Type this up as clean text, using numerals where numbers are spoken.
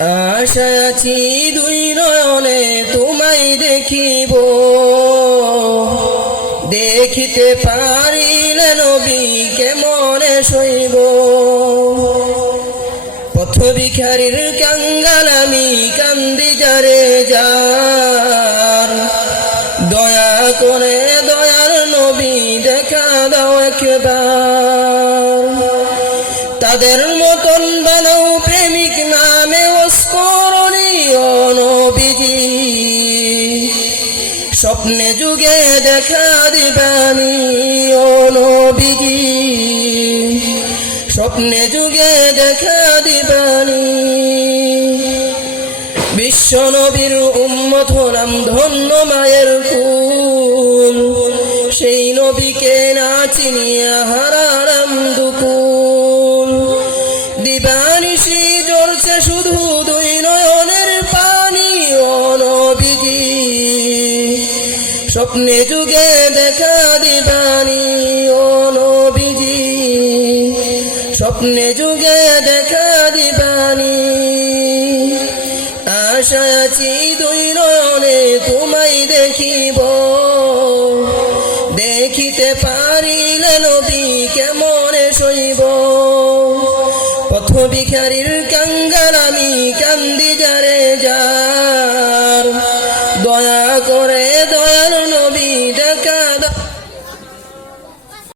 আশা আছি দুই নয়নে তোমায় দেখিব, দেখিতে পারিলে নবী কেমনে সইব। পথ ভিখারির কাঙ্গাল আমি কান্দি যারে যার, দয়া করে দয়ার নবী দেখা দাও একবার। তাদের মতন বানাও প্রেমিক নামে অস্মরণীয় নবীজি, স্বপ্নে যুগে দেখা দিবানি ও নবীজি, স্বপ্নে যুগে দেখা দিবানি। বিশ্ব নবীর উম্মত হলাম ধন্য মায়ের কুল, সেই নবীকে না চিনিয়া হারালাম দুকুল। দিবানিশি জ্বলছে শুধু দুই নয়নের পানি ও নবীজি, স্বপ্নে যুগে দেখা দিবানি ও নবীজি, স্বপ্নে যুগে দেখা দিবানি। আশা আছি দুই নয়নে তোমায় দেখিব, দেখিতে পারিলে নবী কেমনে সইব। পথ ভিখারির কাঙ্গাল আমি কান্দি যারে যার, দয়া করে দয়ার নবী